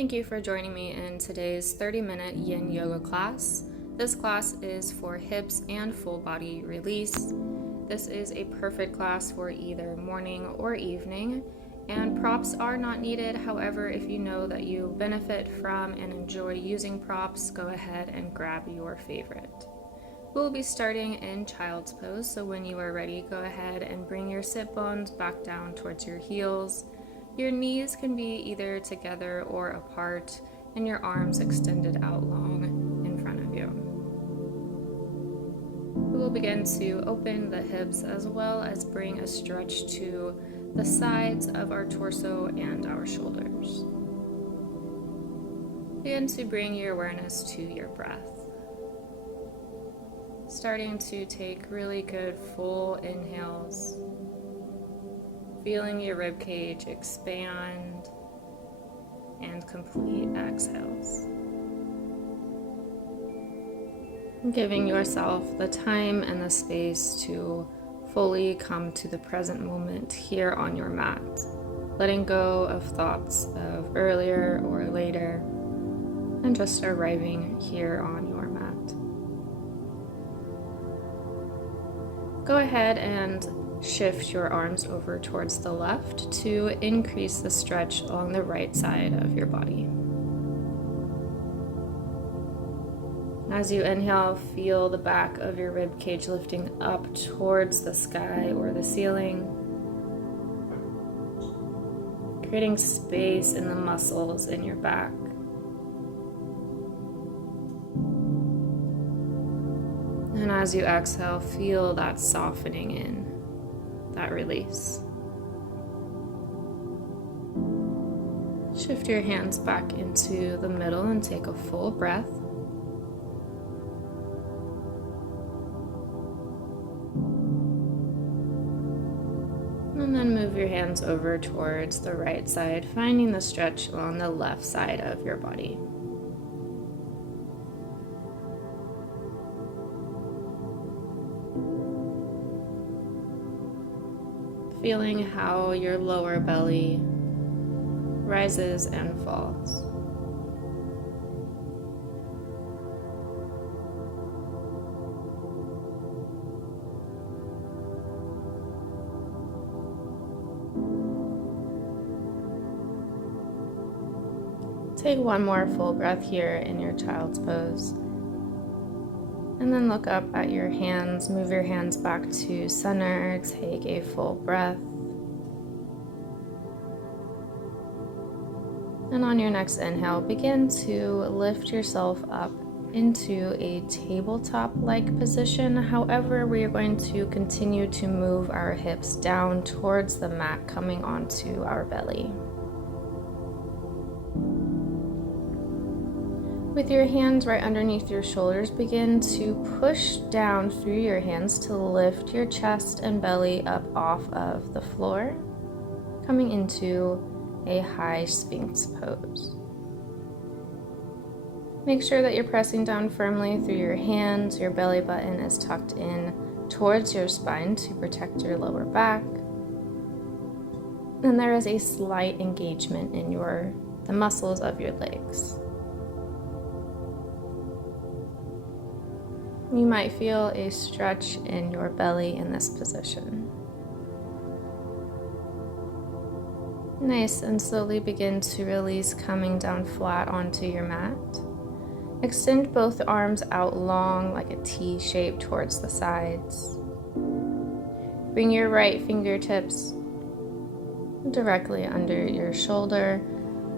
Thank you for joining me in today's 30-minute Yin Yoga class. This class is for hips and full body release. This is a perfect class for either morning or evening, and props are not needed. However, if you know that you benefit from and enjoy using props, go ahead and grab your favorite. We'll be starting in child's pose, so when you are ready, go ahead and bring your sit bones back down towards your heels. Your knees can be either together or apart, and your arms extended out long in front of you. We will begin to open the hips as well as bring a stretch to the sides of our torso and our shoulders. Begin to bring your awareness to your breath. Starting to take really good full inhales. Feeling your ribcage expand and complete exhales. Giving yourself the time and the space to fully come to the present moment here on your mat, letting go of thoughts of earlier or later, and just arriving here on your mat. Go ahead and shift your arms over towards the left to increase the stretch along the right side of your body. As you inhale, feel the back of your rib cage lifting up towards the sky or the ceiling, creating space in the muscles in your back. And as you exhale, feel that softening in. That release. Shift your hands back into the middle and take a full breath. And then move your hands over towards the right side, finding the stretch along the left side of your body. Feeling how your lower belly rises and falls. Take one more full breath here in your child's pose. And then look up at your hands, move your hands back to center, take a full breath. And on your next inhale, begin to lift yourself up into a tabletop-like position. However, we are going to continue to move our hips down towards the mat, coming onto our belly. With your hands right underneath your shoulders, begin to push down through your hands to lift your chest and belly up off of the floor, coming into a high Sphinx pose. Make sure that you're pressing down firmly through your hands. Your belly button is tucked in towards your spine to protect your lower back. And there is a slight engagement in the muscles of your legs. You might feel a stretch in your belly in this position. Nice, and slowly begin to release, coming down flat onto your mat. Extend both arms out long like a T shape towards the sides. Bring your right fingertips directly under your shoulder,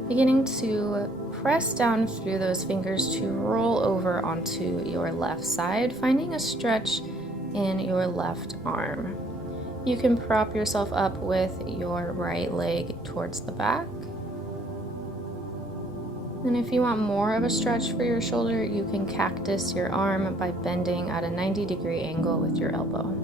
beginning to press down through those fingers to roll over onto your left side, finding a stretch in your left arm. You can prop yourself up with your right leg towards the back. And if you want more of a stretch for your shoulder, you can cactus your arm by bending at a 90-degree angle with your elbow.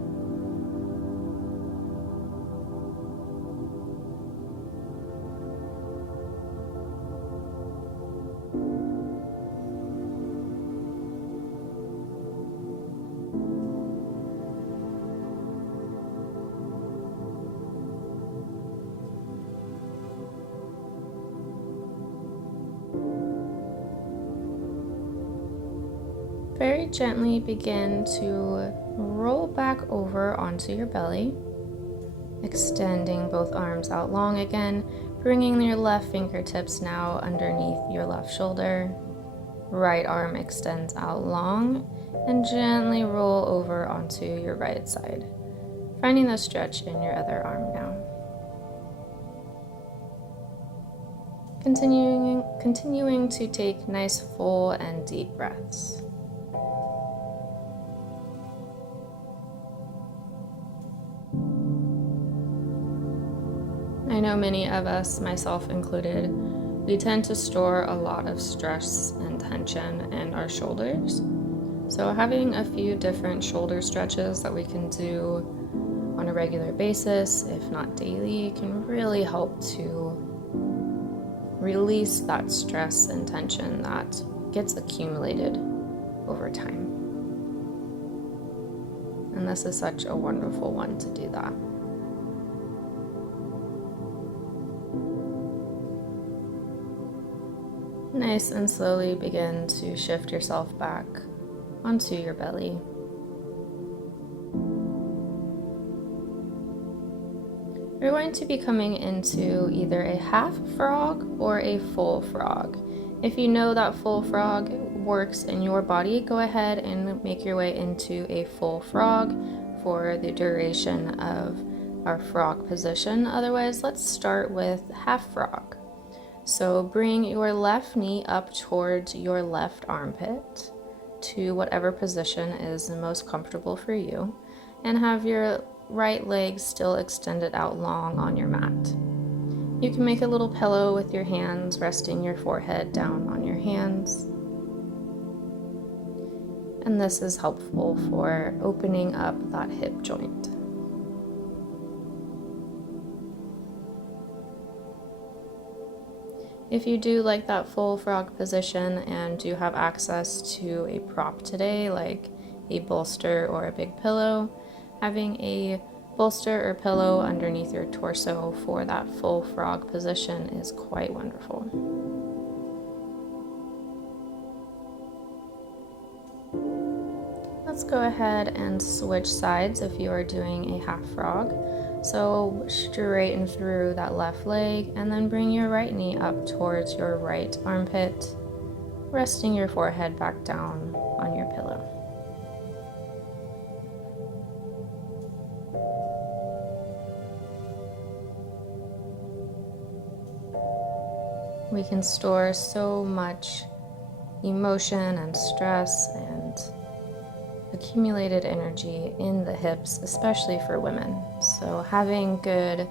Very gently begin to roll back over onto your belly, extending both arms out long again, bringing your left fingertips now underneath your left shoulder. Right arm extends out long and gently roll over onto your right side, finding the stretch in your other arm now. Continuing to take nice full and deep breaths. I know many of us, myself included, we tend to store a lot of stress and tension in our shoulders. So having a few different shoulder stretches that we can do on a regular basis, if not daily, can really help to release that stress and tension that gets accumulated over time. And this is such a wonderful one to do that. Nice and slowly begin to shift yourself back onto your belly. You're going to be coming into either a half frog or a full frog. If you know that full frog works in your body, go ahead and make your way into a full frog for the duration of our frog position. Otherwise, let's start with half frog. So bring your left knee up towards your left armpit to whatever position is the most comfortable for you, and have your right leg still extended out long on your mat. You can make a little pillow with your hands, resting your forehead down on your hands. And this is helpful for opening up that hip joint. If you do like that full frog position and do have access to a prop today, like a bolster or a big pillow, having a bolster or pillow underneath your torso for that full frog position is quite wonderful. Let's go ahead and switch sides if you are doing a half frog. So straighten through that left leg and then bring your right knee up towards your right armpit, resting your forehead back down on your pillow. We can store so much emotion and stress and accumulated energy in the hips, especially for women. So having good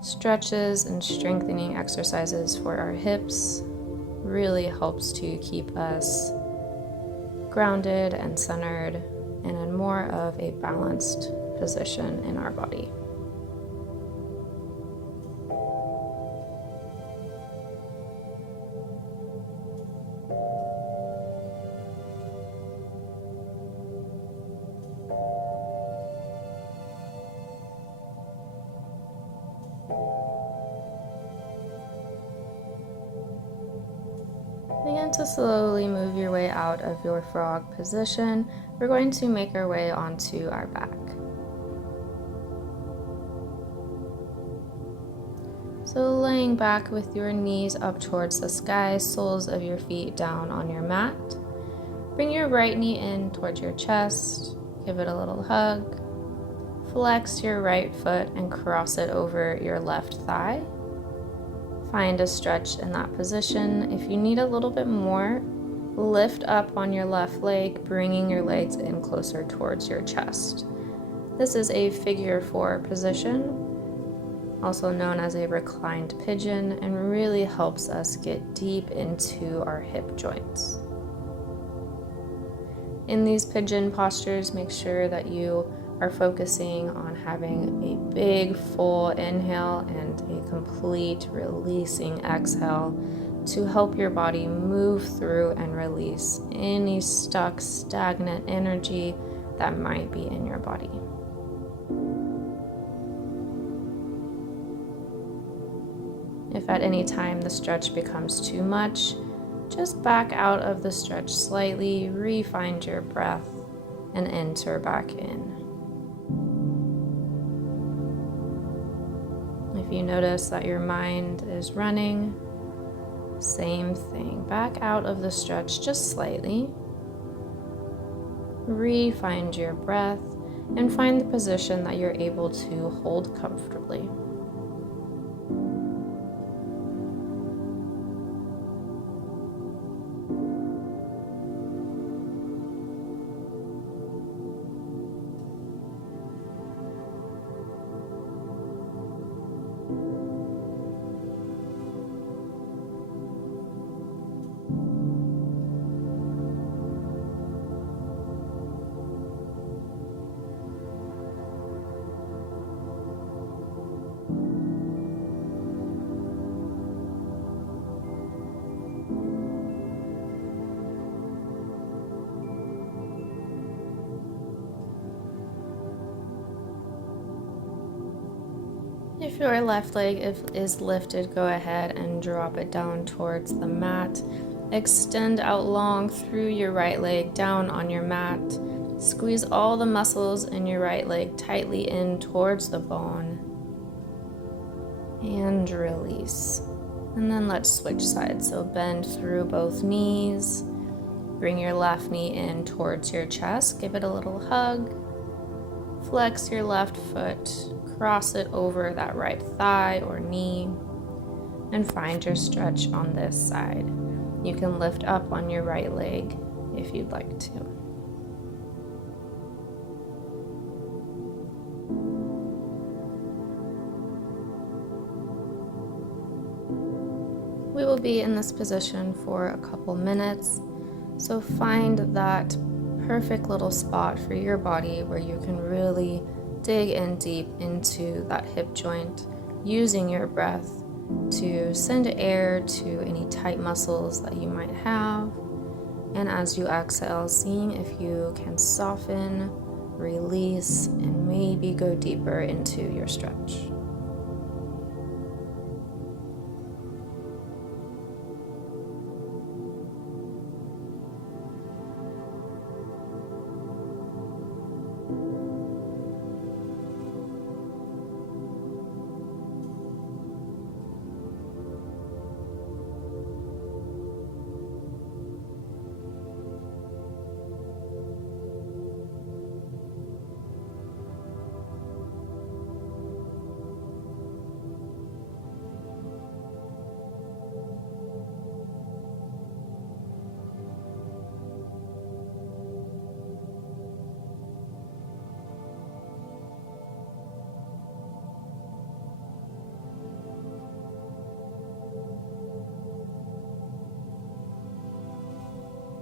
stretches and strengthening exercises for our hips really helps to keep us grounded and centered and in more of a balanced position in our body. Begin to slowly move your way out of your frog position. We're going to make our way onto our back. So laying back with your knees up towards the sky, soles of your feet down on your mat. Bring your right knee in towards your chest, give it a little hug. Flex your right foot and cross it over your left thigh. Find a stretch in that position. If you need a little bit more, lift up on your left leg, bringing your legs in closer towards your chest. This is a figure 4 position, also known as a reclined pigeon, and really helps us get deep into our hip joints. In these pigeon postures, make sure that you are focusing on having a big full inhale and a complete releasing exhale to help your body move through and release any stuck, stagnant energy that might be in your body. If at any time the stretch becomes too much, Just back out of the stretch slightly, re-find your breath, and enter back in. If you notice that your mind is running, same thing. Back out of the stretch just slightly. Re-find your breath and find the position that you're able to hold comfortably. If your left leg is lifted, go ahead and drop it down towards the mat. Extend out long through your right leg down on your mat. Squeeze all the muscles in your right leg tightly in towards the bone. And release. And then let's switch sides. So bend through both knees. Bring your left knee in towards your chest. Give it a little hug. Flex your left foot. Cross it over that right thigh or knee. And find your stretch on this side. You can lift up on your right leg if you'd like to. We will be in this position for a couple minutes, so find that perfect little spot for your body where you can really dig in deep into that hip joint, using your breath to send air to any tight muscles that you might have. And as you exhale, seeing if you can soften, release, and maybe go deeper into your stretch.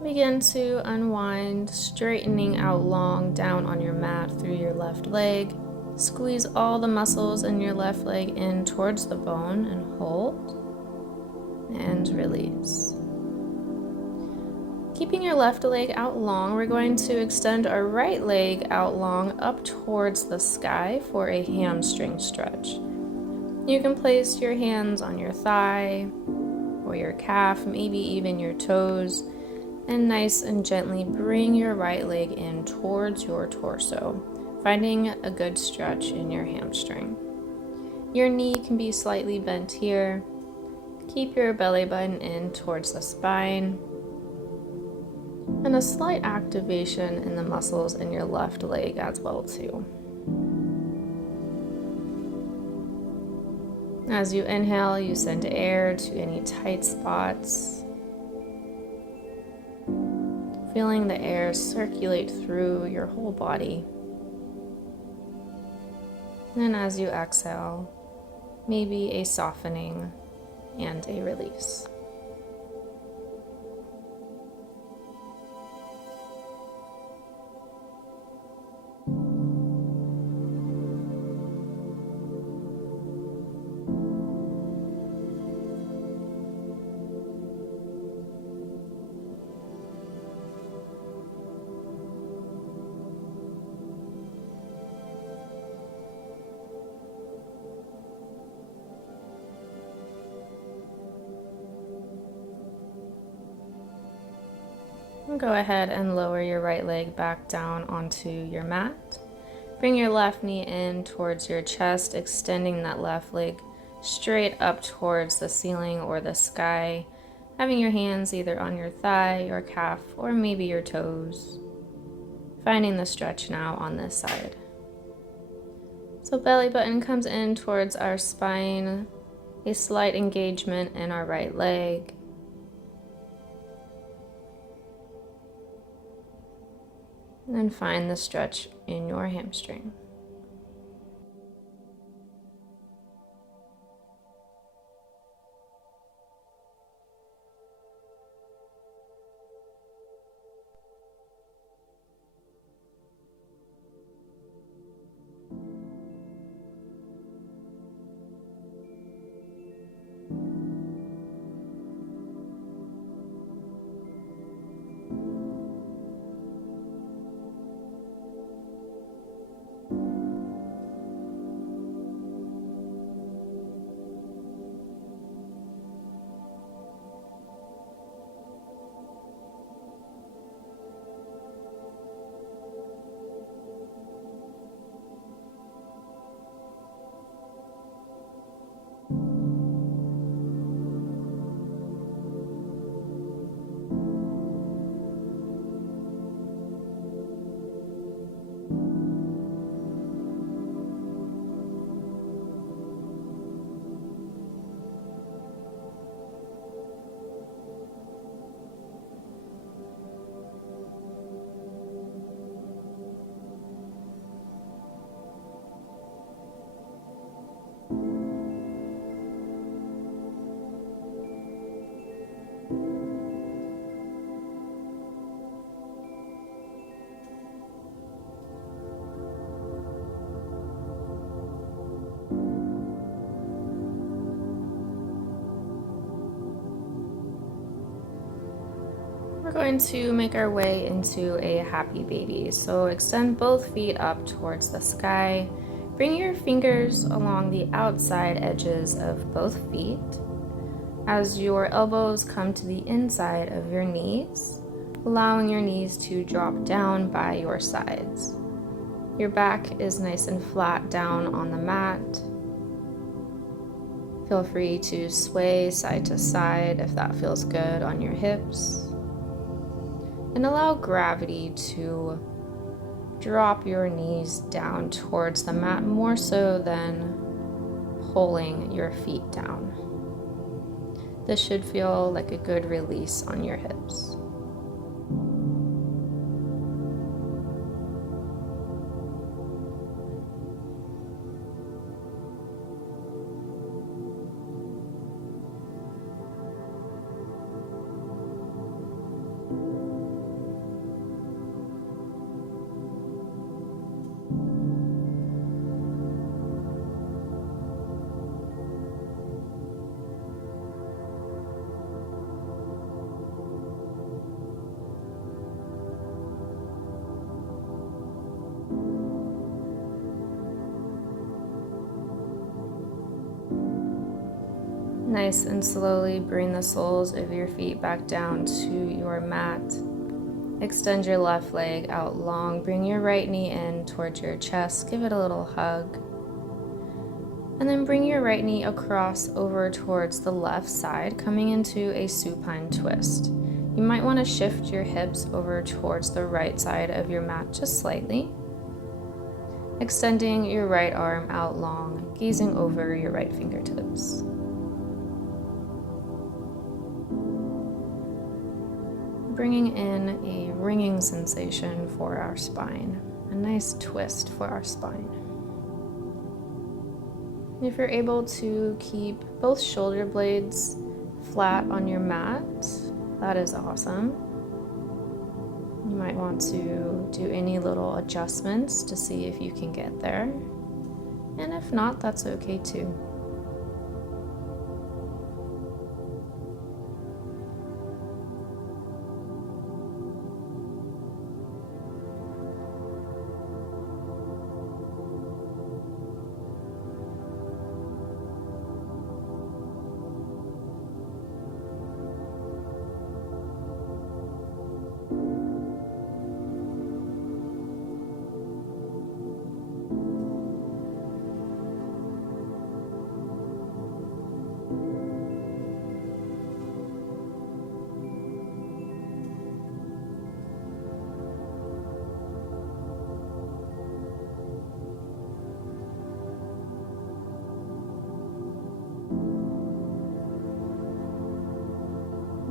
Begin to unwind, straightening out long down on your mat through your left leg. Squeeze all the muscles in your left leg in towards the bone and hold. And release. Keeping your left leg out long, we're going to extend our right leg out long up towards the sky for a hamstring stretch. You can place your hands on your thigh or your calf, maybe even your toes, and nice and gently bring your right leg in towards your torso, finding a good stretch in your hamstring. Your knee can be slightly bent here. Keep your belly button in towards the spine, and a slight activation in the muscles in your left leg as well too. As you inhale, you send air to any tight spots, feeling the air circulate through your whole body. And as you exhale, maybe a softening and a release. Go ahead and lower your right leg back down onto your mat. Bring your left knee in towards your chest, extending that left leg straight up towards the ceiling or the sky, having your hands either on your thigh, your calf, or maybe your toes. Finding the stretch now on this side. So belly button comes in towards our spine, a slight engagement in our right leg. And then find the stretch in your hamstring. We're going to make our way into a happy baby. So extend both feet up towards the sky. Bring your fingers along the outside edges of both feet as your elbows come to the inside of your knees, allowing your knees to drop down by your sides. Your back is nice and flat down on the mat. Feel free to sway side to side if that feels good on your hips. And allow gravity to drop your knees down towards the mat more so than pulling your feet down. This should feel like a good release on your hips. Nice and slowly bring the soles of your feet back down to your mat. Extend your left leg out long. Bring your right knee in towards your chest. Give it a little hug. And then bring your right knee across over towards the left side, coming into a supine twist. You might want to shift your hips over towards the right side of your mat just slightly. Extending your right arm out long, gazing over your right fingertips. Bringing in a ringing sensation for our spine, a nice twist for our spine. If you're able to keep both shoulder blades flat on your mat, that is awesome. You might want to do any little adjustments to see if you can get there. And if not, that's okay too.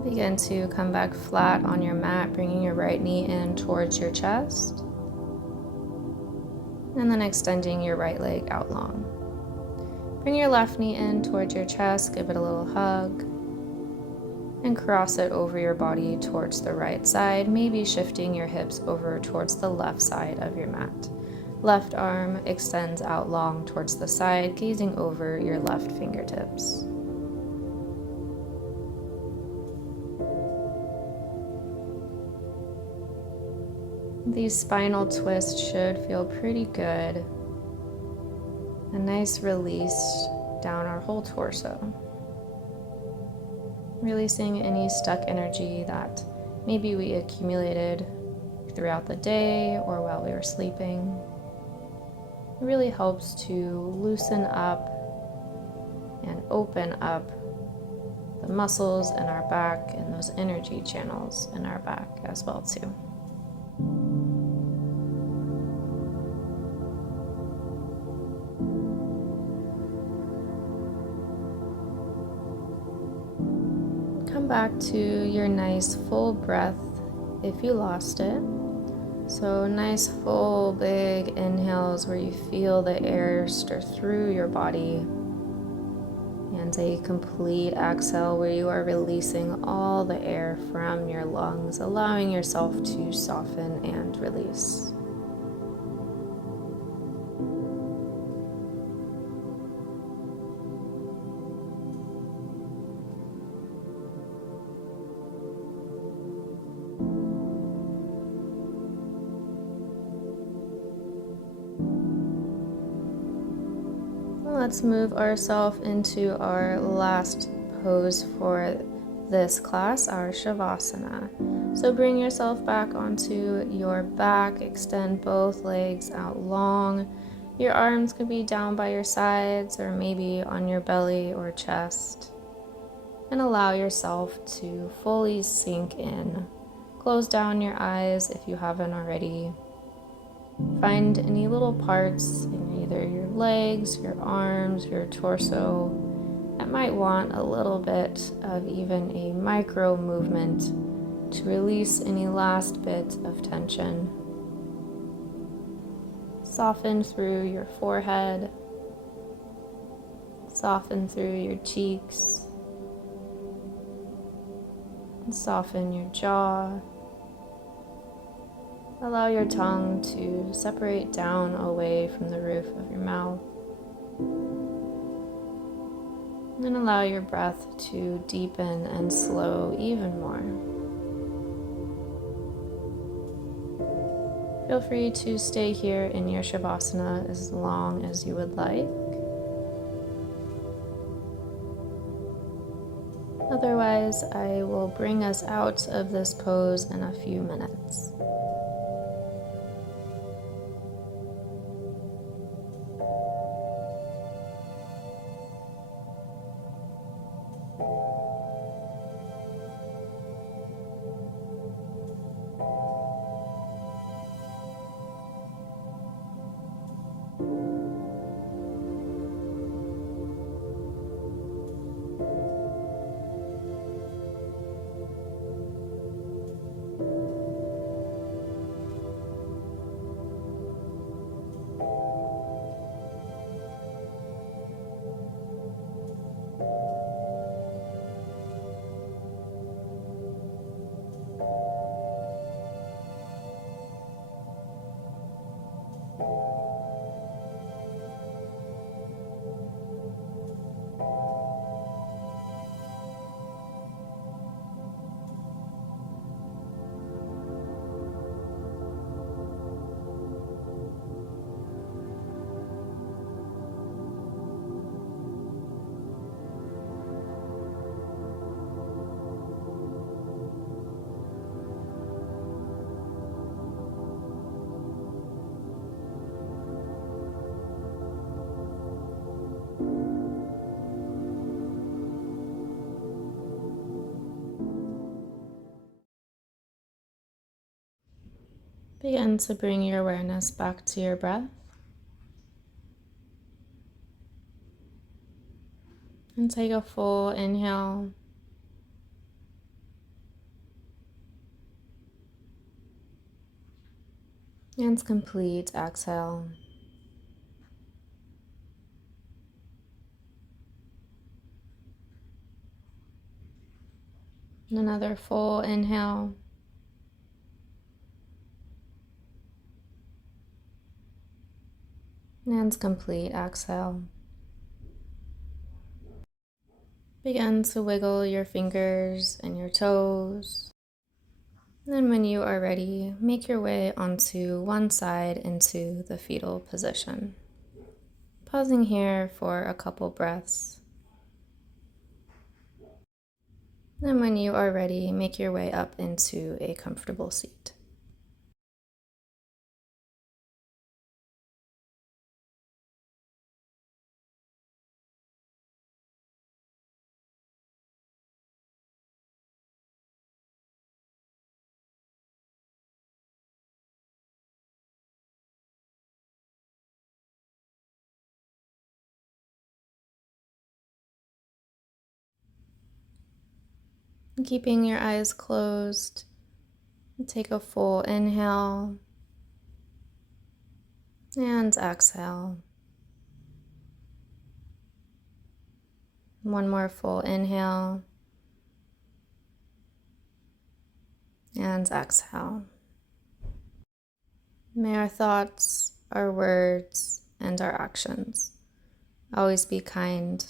Begin to come back flat on your mat, bringing your right knee in towards your chest, and then extending your right leg out long. Bring your left knee in towards your chest, give it a little hug, and cross it over your body towards the right side, maybe shifting your hips over towards the left side of your mat. Left arm extends out long towards the side, gazing over your left fingertips. These spinal twists should feel pretty good. A nice release down our whole torso. Releasing any stuck energy that maybe we accumulated throughout the day or while we were sleeping. It really helps to loosen up and open up the muscles in our back and those energy channels in our back as well too. Come back to your nice full breath if you lost it. So nice full big inhales where you feel the air stir through your body, and a complete exhale where you are releasing all the air from your lungs, allowing yourself to soften and release. Let's move ourselves into our last pose for this class, our Shavasana. So bring yourself back onto your back, extend both legs out long. Your arms could be down by your sides or maybe on your belly or chest. And allow yourself to fully sink in. Close down your eyes if you haven't already. Find any little parts in either your legs, your arms, your torso that might want a little bit of even a micro movement to release any last bit of tension. Soften through your forehead, soften through your cheeks, and soften your jaw. Allow your tongue to separate down away from the roof of your mouth. And allow your breath to deepen and slow even more. Feel free to stay here in your Shavasana as long as you would like. Otherwise, I will bring us out of this pose in a few minutes. Begin to bring your awareness back to your breath. And take a full inhale. And complete exhale. And another full inhale. And complete exhale. Begin to wiggle your fingers and your toes. And then when you are ready, make your way onto one side into the fetal position. Pausing here for a couple breaths. Then when you are ready, make your way up into a comfortable seat. And keeping your eyes closed, take a full inhale and exhale. One more full inhale and exhale. May our thoughts, our words, and our actions always be kind,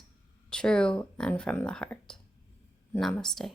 true, and from the heart. Namaste.